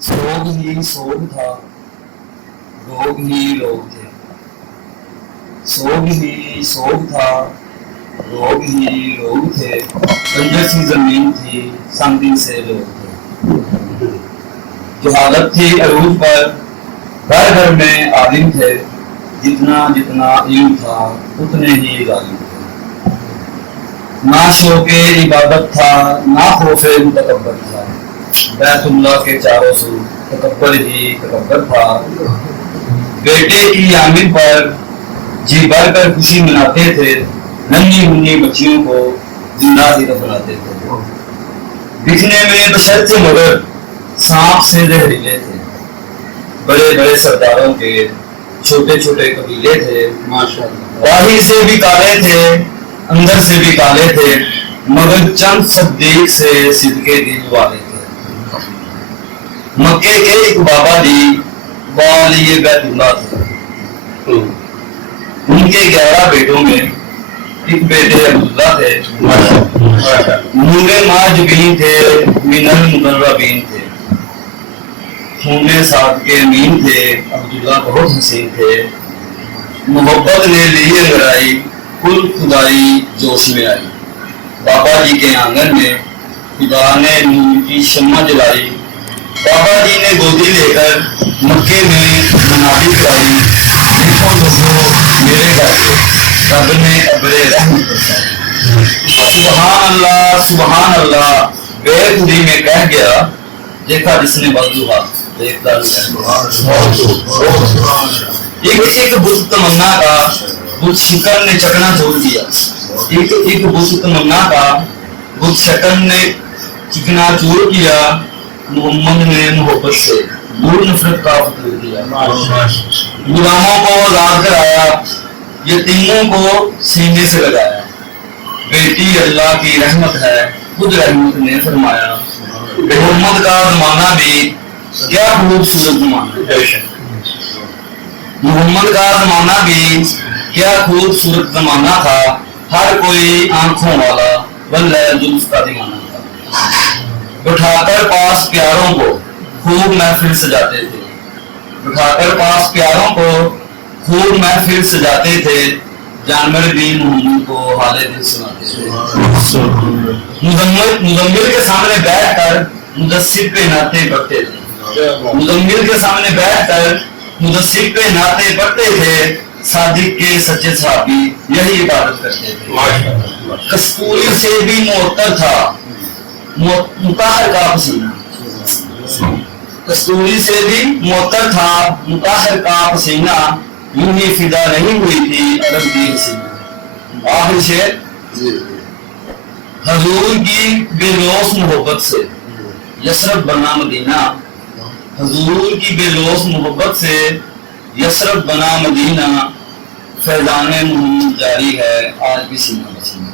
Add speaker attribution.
Speaker 1: سوگ ہی سوگ تھا، روگ ہی روگ تھے۔ سوگ ہی سوگ تھا، روگ ہی روگ تھے۔ بنجر سی زمین تھی سنگ سے لوگ تھے۔ جو حالت تھی عروج پر گھر گھر میں عالم تھے۔ جتنا جتنا علم تھا، اتنے ہی ظالم تھے۔ نہ شوق عبادت تھا، نہ خوف متکبر تھا۔ بیت اللہ کے چاروں سو تکبر ہی تکبر تھا۔ بیٹے کی آمد پر جی بھر کر خوشی مناتے تھے، ننھی منی بچیوں کو زندہ ہی دفناتے تھے۔ دکھنے میں بشر تھے مگر سانپ سے زہریلے تھے۔ بڑے بڑے سرداروں کے چھوٹے چھوٹے قبیلے تھے باہر سے بھی کالے تھے اندر سے بھی کالے تھے، مگر چند صدیق سے صدقے دل والے تھے۔ مکے کے ایک بابا جی والی بیت اللہ تھے۔ ان کے گیارہ بیٹوں میں ایک بیٹے عبداللہ تھے۔ نورے ماج بین تھے منل مقربین تھے۔ خون ساتھ کے امین تھے، عبداللہ بہت حسین تھے۔ محبت نے لیے لڑائی کل خدائی جوش میں آئی۔ بابا جی کے آنگن میں خدا نے نور کی شمع جلائی۔ بابا جی نے گودی لے کر مکے میں منادی کرائی۔ دیکھو لوگو میرے گھر سے رب نے ابرے رحم سبحان اللہ سبحان اللہ۔ بے خودی میں کہہ گیا دیکھا جس نے بدلوہا دیکھتا ایک ایک بت تمنا کا بت شکر نے چکنا چھوڑ دیا۔ ایک ایک بت تمنا کا بت شکر نے چکنا چور کیا محمد نے محبت سے دور نفرت کا فکر دیا۔ غلاموں کو آزاد کرایا، یتیموں کو سینے سے لگایا۔ بیٹی اللہ کی رحمت ہے، خود رحمت نے فرمایا۔ محمد کا زمانہ بھی کیا خوبصورت زمانہ ہے۔ محمد کا زمانہ بھی کیا خوبصورت زمانہ تھا، ہر کوئی آنکھوں والا بلے جلوس کا دیوانہ تھا۔ بٹھا کر پاس پیاروں کو خوب محفل سجاتے تھے۔ بٹھا کر پاس پیاروں کو خوب محفل سجاتے تھے۔ جانور بھی محمد کو حال دل سناتے تھے۔ مزمل کے سامنے بیٹھ کر مدثر پہ ناطے پڑھتے تھے۔ مزمل کے سامنے بیٹھ کر مدثر پہ ناطے پڑھتے تھے۔ صادق کے سچے صحابی یہی عبادت کرتے تھے۔ کستوری سے بھی معطر تھا۔ مطہر کا پسینہ کستوری سے بھی معطر تھا۔ مطہر کا پسینہ یوں ہی فدا نہیں ہوئی تھی۔ عرب کی حسینہ آخر شعر حضور کی بے لوس محبت سے یسرف بنا مدینہ۔ حضور کی بے لوس محبت سے یسرف بنا مدینہ فیضان محمد جاری ہے آج بھی سینہ بسینہ